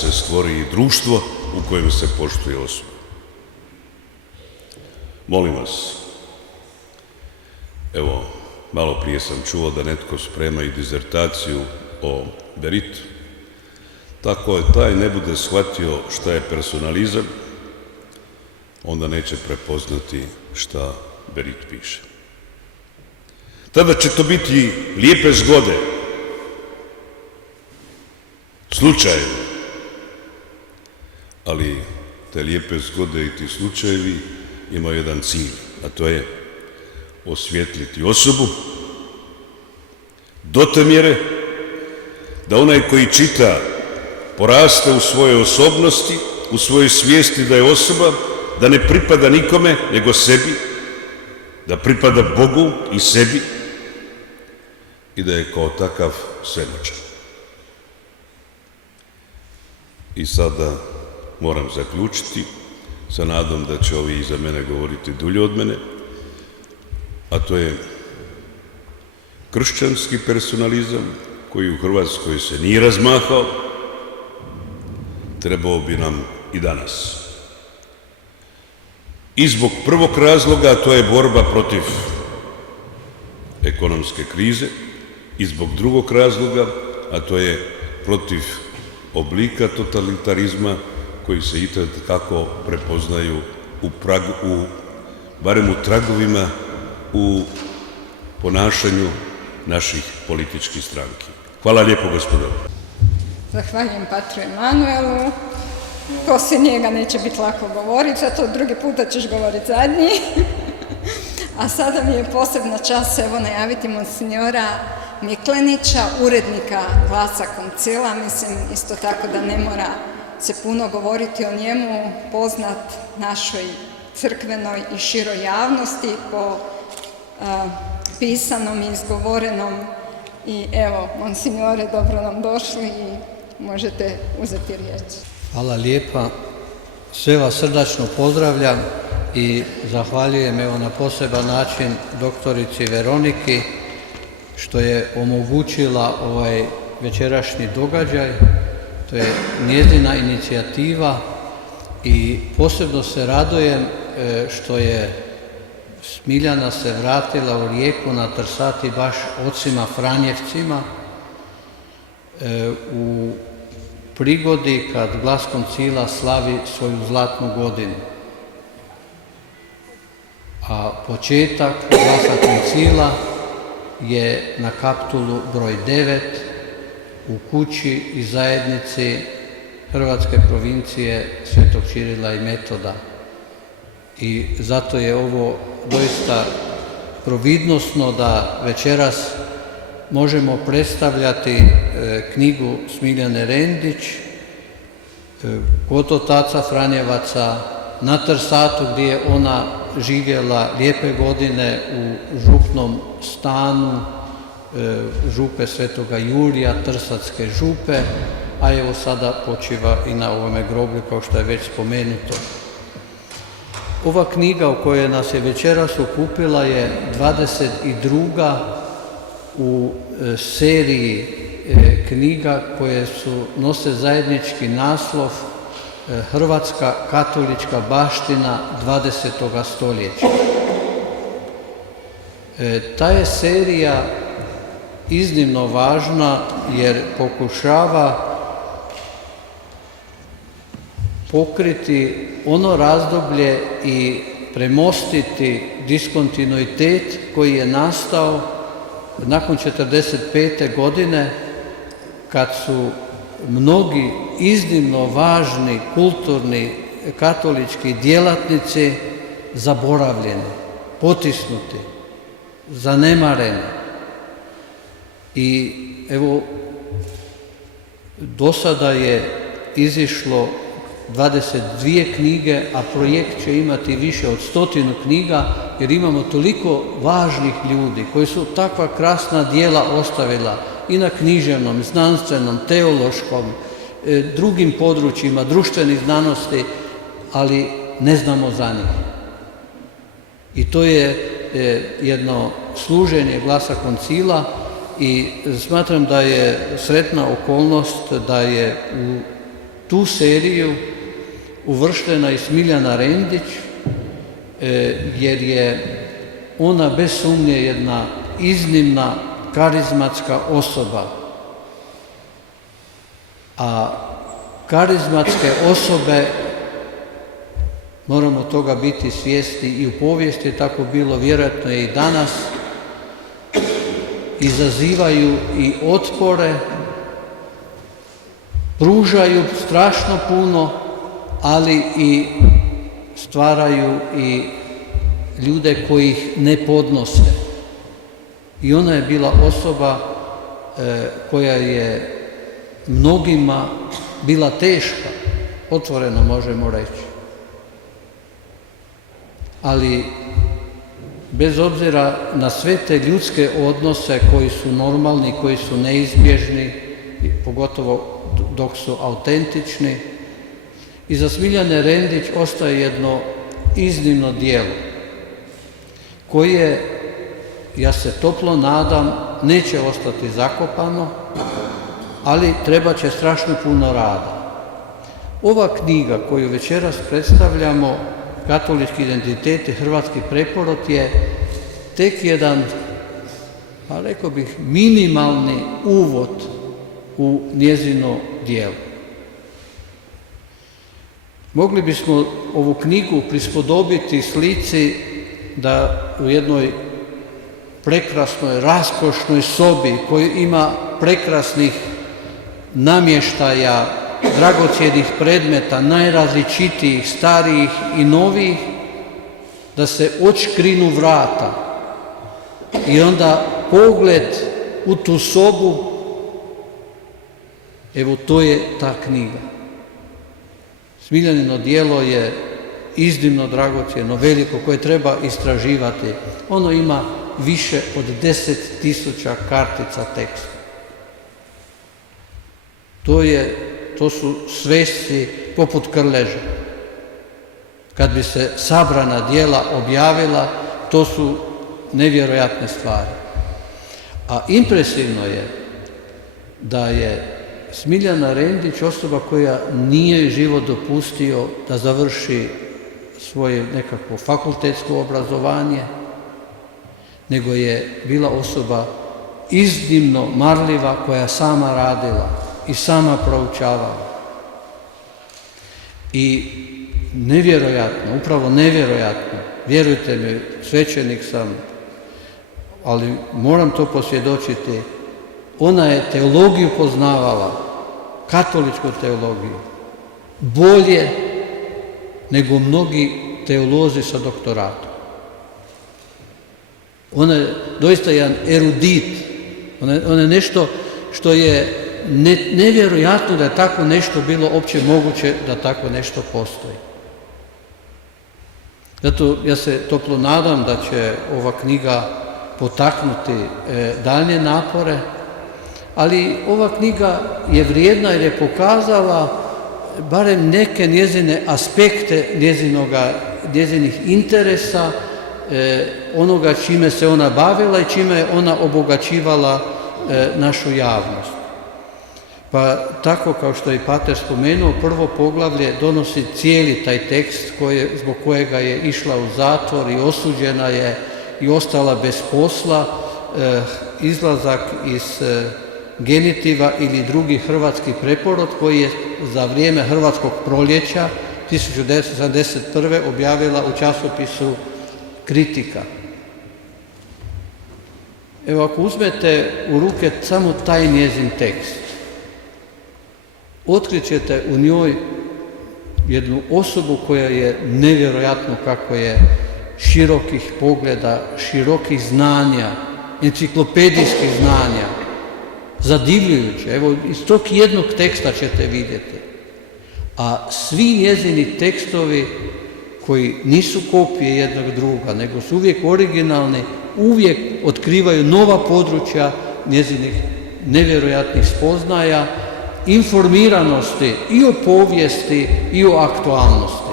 se stvori društvo u kojem se poštuje osoba. Molim vas, evo, malo prije sam čuo da netko sprema i dizertaciju o Beritu. Tako je taj ne bude shvatio šta je personalizam, onda neće prepoznati šta Berit piše. Tada će to biti lijepe zgode, slučajevi, ali te lijepe zgode i ti slučajevi imaju jedan cilj, a to je osvijetliti osobu do te mjere da onaj koji čita poraste u svojoj osobnosti, u svojoj svijesti da je osoba, da ne pripada nikome nego sebi, da pripada Bogu i sebi i da je kao takav svemoćan. I sada moram zaključiti sa nadom da će ovi iza mene govoriti dulje od mene, a to je kršćanski personalizam koji u Hrvatskoj se nije razmahao, trebao bi nam i danas. I zbog prvog razloga, a to je borba protiv ekonomske krize, i zbog drugog razloga, a to je protiv oblika totalitarizma koji se itekako prepoznaju barem u tragovima u ponašanju naših političkih stranki. Hvala lijepo, gospodo. Zahvaljujem patru Emanuelu. Poslije njega neće biti lako govoriti, zato drugi puta ćeš govoriti zadnji. A sada mi je posebna čast evo najaviti monsignora Miklenića, urednika Glasa Koncila. Mislim isto tako da ne mora se puno govoriti o njemu, poznat našoj crkvenoj i široj javnosti po pisanom i izgovorenom. I evo, monsignore, dobro nam došli i možete uzeti riječ. Hvala lijepa. Sve vas srdačno pozdravljam i zahvaljujem evo na poseban način doktorici Veroniki što je omogućila ovaj večerašnji događaj. To je njezina inicijativa i posebno se radujem što je Smiljana se vratila u Rijeku natrsati baš ocima Franjevcima u prigodi kad Glas Koncila slavi svoju zlatnu godinu. A početak Glasa Koncila je na Kaptolu broj 9 u kući i zajednici Hrvatske provincije Svetog Čirila i Metoda. I zato je ovo doista providnosno da večeras možemo predstavljati knjigu Smiljane Rendić kod otaca Franjevaca na Trsatu gdje je ona živjela lijepe godine u župnom stanu župe Svetoga Jurija, Trsatske župe, a evo sada počiva i na ovome groblju kao što je već spomenuto. Ova knjiga u kojoj nas je večeras okupila je 22. u seriji knjiga koje nose zajednički naslov Hrvatska katolička baština 20. stoljeća. Ta je serija iznimno važna jer pokušava pokriti ono razdoblje i premostiti diskontinuitet koji je nastao nakon 1945. godine kad su mnogi iznimno važni kulturni katolički djelatnici zaboravljeni, potisnuti, zanemareni. I evo, do sada je izišlo 22 knjige, a projekt će imati više od 100 knjiga, jer imamo toliko važnih ljudi koji su takva krasna djela ostavila i na književnom, znanstvenom, teološkom, drugim područjima, društvenih znanosti, ali ne znamo za njih. I to je jedno služenje Glasa Koncila i smatram da je sretna okolnost da je u tu seriju uvrštena i Smiljana Rendić, jer je ona bez sumnje jedna iznimna karizmatska osoba. A karizmatske osobe, moramo toga biti svjesni, i u povijesti je tako bilo, vjerojatno je i danas, izazivaju i otpore, pružaju strašno puno, ali i stvaraju i ljude koji ih ne podnose. I ona je bila osoba koja je mnogima bila teška, otvoreno možemo reći. Ali bez obzira na sve te ljudske odnose koji su normalni, koji su neizbježni, pogotovo dok su autentični, iza Smiljane Rendić ostaje jedno iznimno djelo koje, ja se toplo nadam, neće ostati zakopano, ali treba će strašno puno rada. Ova knjiga koju večeras predstavljamo, Katolički identitet i hrvatski preporod, je tek jedan, pa rekao bih, minimalni uvod u njezino djelo. Mogli bismo ovu knjigu prispodobiti slici da u jednoj prekrasnoj, raskošnoj sobi koju ima prekrasnih namještaja, dragocjenih predmeta, najrazličitijih, starijih i novih, da se odškrinu vrata i onda pogled u tu sobu, evo to je ta knjiga. Smiljanino djelo je iznimno dragocjeno, veliko, koje treba istraživati. Ono ima više od 10.000 kartica teksta. To su svesci poput Krleže. Kad bi se sabrana djela objavila, to su nevjerojatne stvari. A impresivno je da je Smiljana Rendić osoba koja nije život dopustio da završi svoje nekakvo fakultetsko obrazovanje, nego je bila osoba iznimno marljiva koja sama radila i sama proučavala. I nevjerojatno, upravo nevjerojatno, vjerujte mi, svećenik sam, ali moram to posvjedočiti, ona je teologiju poznavala, katoličku teologiju, bolje nego mnogi teolozi sa doktoratom. Ona je doista jedan erudit, ona je nešto što je nevjerojatno da je tako nešto bilo uopće moguće, da tako nešto postoji. Zato ja se toplo nadam da će ova knjiga potaknuti daljnje napore, ali ova knjiga je vrijedna jer je pokazala barem neke njezine aspekte njezinih interesa, onoga čime se ona bavila i čime je ona obogaćivala našu javnost. Pa tako kao što je i pater spomenuo, prvo poglavlje donosi cijeli taj tekst zbog kojega je išla u zatvor i osuđena je i ostala bez posla, izlazak iz genitiva ili drugi hrvatski preporod koji je za vrijeme Hrvatskog proljeća 1971. objavila u časopisu Kritika. Evo, ako uzmete u ruke samo taj njezin tekst, otkrićete u njoj jednu osobu koja je nevjerojatno kako je širokih pogleda, širokih znanja, enciklopedijskih znanja, zadivljujuće. Evo, iz tog jednog teksta ćete vidjeti. A svi njezini tekstovi koji nisu kopije jednog druga, nego su uvijek originalni, uvijek otkrivaju nova područja njezinih nevjerojatnih spoznaja, informiranosti i o povijesti i o aktualnosti.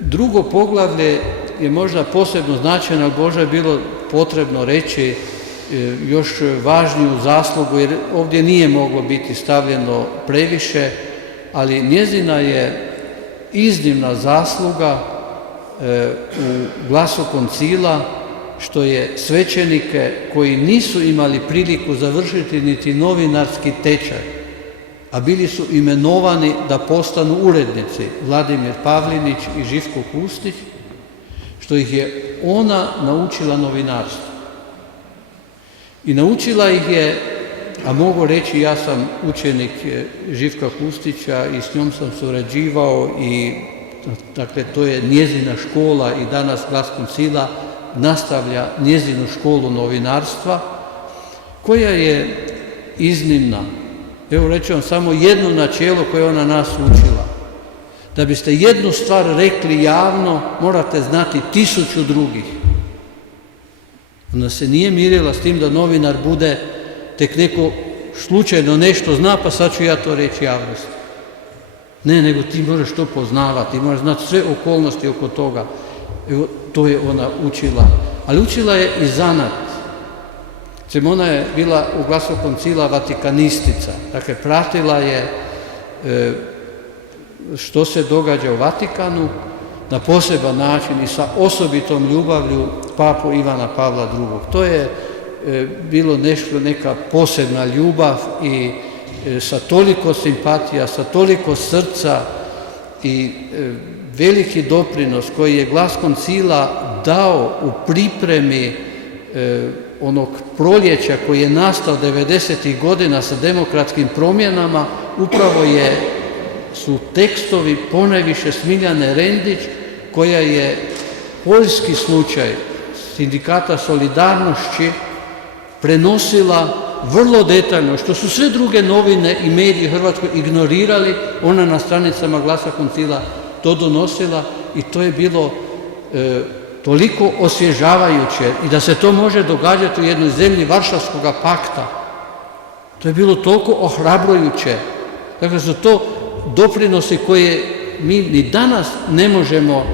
Drugo poglavlje je možda posebno značajno, ali možda je bilo potrebno reći još važniju zaslugu, jer ovdje nije moglo biti stavljeno previše, ali njezina je iznimna zasluga u Glasu koncila, što je svećenike koji nisu imali priliku završiti niti novinarski tečaj, a bili su imenovani da postanu urednici, Vladimir Pavlinić i Živko Kustić, što ih je ona naučila novinarstvu. I naučila ih je, a mogu reći, ja sam učenik Živka Kustića i s njom sam surađivao i dakle to je njezina škola i danas Glas koncila nastavlja njezinu školu novinarstva koja je iznimna. Evo reći vam samo jedno načelo koje ona nas učila. Da biste jednu stvar rekli javno, morate znati 1000 drugih. Ona se nije mirila s tim da novinar bude tek neko slučajno nešto zna, pa sad ću ja to reći javnosti. Ne, nego ti moraš to poznavati, ti moraš znati sve okolnosti oko toga. Evo, to je ona učila. Ali učila je i zanat. Ona je bila u Glasu koncila vatikanistica. Dakle, pratila je što se događa u Vatikanu na poseban način i sa osobitom ljubavlju papu Ivana Pavla II. To je bilo nešto, neka posebna ljubav i sa toliko simpatija, sa toliko srca i veliki doprinos koji je Glas koncila dao u pripremi onog proljeća koji je nastao 90. godina sa demokratskim promjenama, upravo su tekstovi ponajviše Smiljane Rendić, koja je poljski slučaj sindikata Solidarnošći prenosila vrlo detaljno, što su sve druge novine i mediji u Hrvatskoj ignorirali, ona na stranicama Glasa koncila to donosila i to je bilo toliko osvježavajuće i da se to može događati u jednoj zemlji Varšavskog pakta. To je bilo toliko ohrabrujuće. Dakle, su to doprinosi koje mi ni danas ne možemo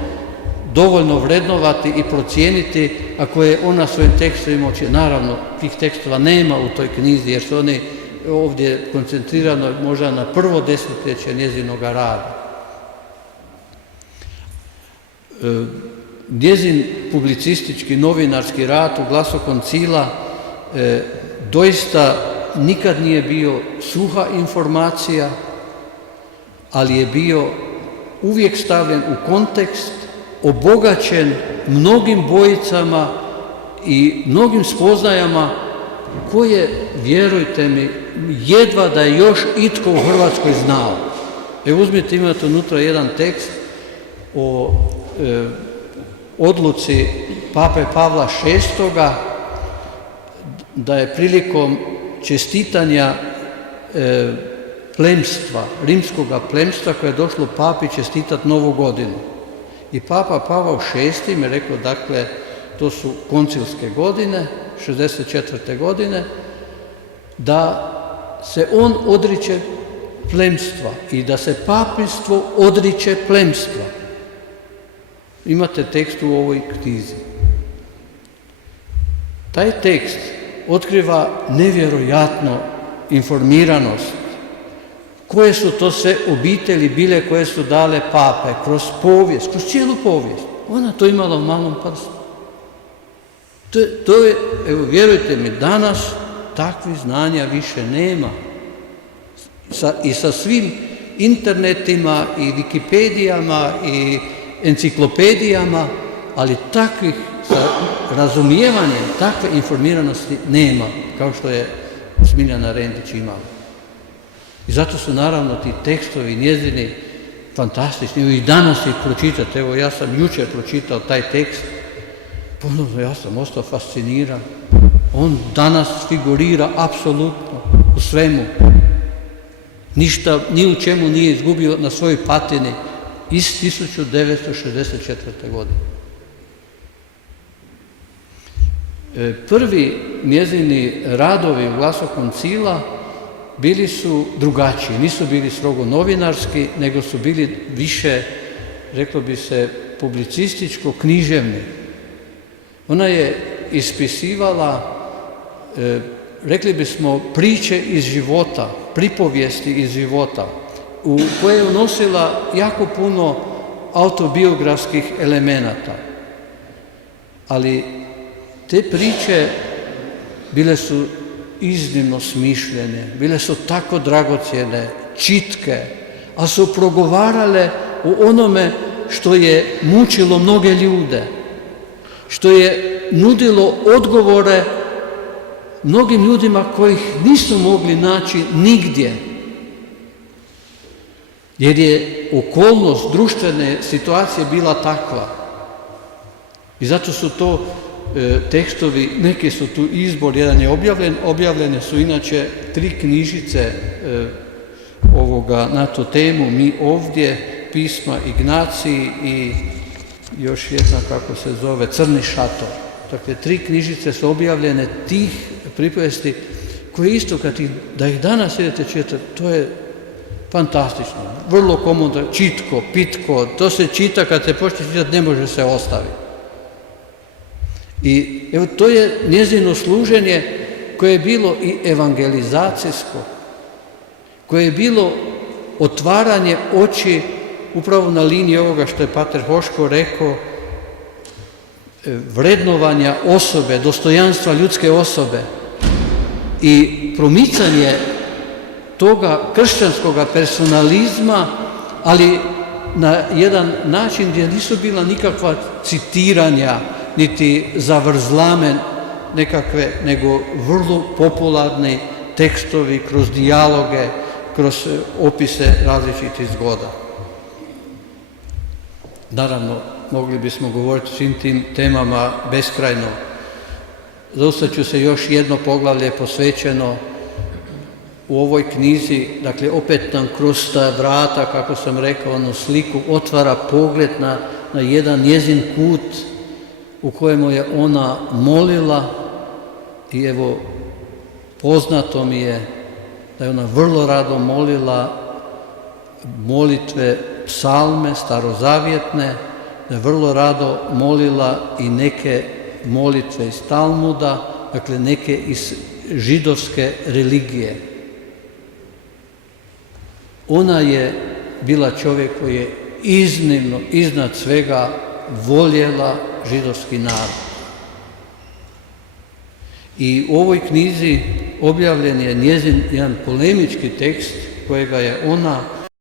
dovoljno vrednovati i procijeniti, a koje ona svojim tekstovima oči. Naravno, tih tekstova nema u toj knjizi, jer su oni ovdje koncentrirano možda na prvo desetljeće njezinog rada. Njezin publicistički novinarski rad u Glasu koncila doista nikad nije bio suha informacija, ali je bio uvijek stavljen u kontekst, obogaćen mnogim bojicama i mnogim spoznajama koje, vjerujte mi, jedva da je još itko u Hrvatskoj znao. Evo uzmite, imate unutra jedan tekst o odluci pape Pavla VI. Da je prilikom čestitanja plemstva, rimskog plemstva koje je došlo papi čestitati Novu godinu. I papa Pavao VI je rekao, dakle, to su koncilske godine, 64. godine, da se on odriče plemstva i da se papinstvo odriče plemstva. Imate tekst u ovoj knjizi. Taj tekst otkriva nevjerojatno informiranost. Koje su to sve obitelji bile koje su dale pape kroz povijest, kroz cijelu povijest. Ona to imala u malom prstu. To je, evo, vjerujte mi, danas takvih znanja više nema. I sa svim internetima i Wikipedijama i enciklopedijama, ali takvih razumijevanja, takve informiranosti nema, kao što je Smiljana Rendić imala. I zato su naravno ti tekstovi njezini fantastični. I danas ih pročitate. Evo, ja sam jučer pročitao taj tekst. Ponovno, ja sam ostao fasciniran. On danas figurira apsolutno u svemu. Ništa, ni u čemu nije izgubio na svojoj patini iz 1964. godine. Prvi njezini radovi u Glasu koncila bili su drugačiji, nisu bili strogo novinarski, nego su bili više, reklo bi se, publicističko-književni. Ona je ispisivala rekli bismo, priče iz života, pripovijesti iz života, u koje je unosila jako puno autobiografskih elemenata. Ali te priče bile su iznimno smišljene, bile su tako dragocjene, čitke, a su progovarale o onome što je mučilo mnoge ljude, što je nudilo odgovore mnogim ljudima kojih nisu mogli naći nigdje, jer je okolnost društvene situacije bila takva. I zato su to tekstovi, neki su tu izbor, jedan je objavljene su inače 3 knjižice na tu temu, Mi ovdje, pisma Ignaciji i još jedna, kako se zove, Crni šator. Dakle, 3 knjižice su objavljene tih pripovesti koje isto, da ih danas idete čitati, to je fantastično, vrlo komodno, čitko, pitko, to se čita, kad se počne čitati, ne može se ostaviti. I evo, to je njezino služenje koje je bilo i evangelizacijsko, koje je bilo otvaranje oči upravo na liniji ovoga što je pater Hoško rekao, vrednovanja osobe, dostojanstva ljudske osobe i promicanje toga kršćanskog personalizma, ali na jedan način gdje nisu bila nikakva citiranja, niti zavrzlame nekakve, nego vrlo popularni tekstovi kroz dijaloge, kroz opise različitih zgoda. Naravno, mogli bismo govoriti o svim tim temama beskrajno. Zaustat ću se još jedno poglavlje posvećeno u ovoj knjizi, dakle opet nam kroz ta vrata, kako sam rekao, onu sliku otvara pogled na jedan njezin kut u kojemu je ona molila i evo poznato mi je da je ona vrlo rado molila molitve psalme starozavjetne, da je vrlo rado molila i neke molitve iz Talmuda, dakle neke iz židovske religije. Ona je bila čovjek koji je iznimno, iznad svega voljela židovski narod. I u ovoj knjizi objavljen je njezin jedan polemički tekst kojega je ona